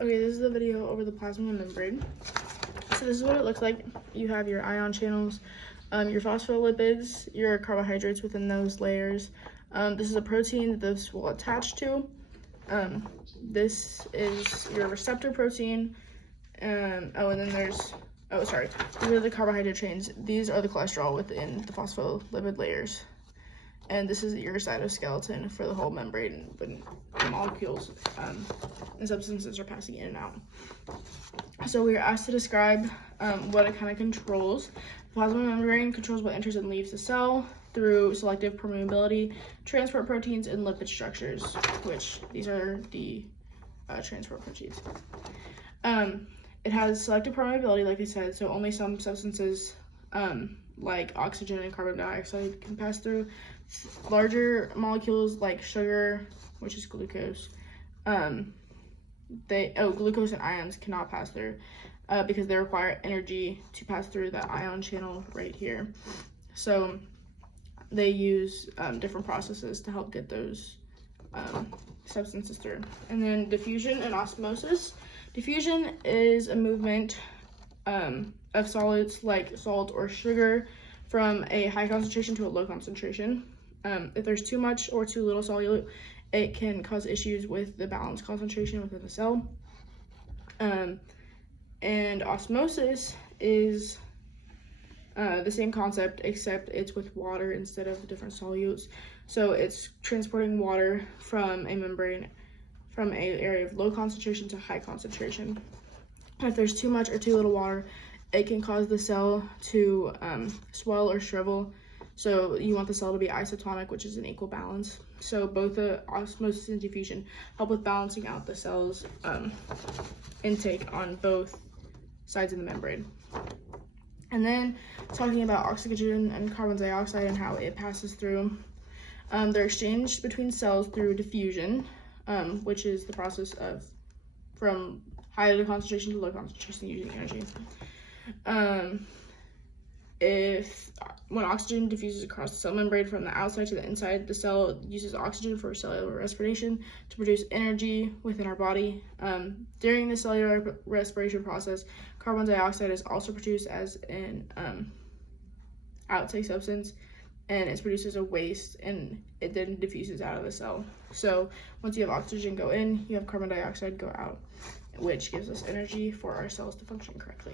Okay, this is the video over the plasma membrane. So this is what it looks like. You have your ion channels, your phospholipids, your carbohydrates within those layers. This is a protein that this will attach to. This is your receptor protein. And then there's, these are the carbohydrate chains. These are the cholesterol within the phospholipid layers. And this is your cytoskeleton for the whole membrane when the molecules and substances are passing in and out. So we are asked to describe what it kind of controls. The plasma membrane controls what enters and leaves the cell through selective permeability, transport proteins, and lipid structures, which these are the transport proteins. It has selective permeability, like I said, so only some substances like oxygen and carbon dioxide can pass through. Larger molecules like sugar, which is glucose, glucose and ions cannot pass through because they require energy to pass through the ion channel right here. So they use different processes to help get those substances through. And then diffusion and osmosis. Diffusion is a movement of solids like salt or sugar from a high concentration to a low concentration. If there's too much or too little solute, it can cause issues with the balance concentration within the cell. And osmosis is the same concept, except it's with water instead of different solutes. So it's transporting water from a membrane from an area of low concentration to high concentration. If there's too much or too little water, it can cause the cell to swell or shrivel. So you want the cell to be isotonic, which is an equal balance. So both the osmosis and diffusion help with balancing out the cell's intake on both sides of the membrane. And then talking about oxygen and carbon dioxide and how it passes through. They're exchanged between cells through diffusion, which is the process of from high concentration to low concentration using energy. When oxygen diffuses across the cell membrane from the outside to the inside, the cell uses oxygen for cellular respiration to produce energy within our body. During the cellular respiration process, carbon dioxide is also produced as an outtake substance, and it's produced as a waste, and it then diffuses out of the cell. So once you have oxygen go in, you have carbon dioxide go out, which gives us energy for our cells to function correctly.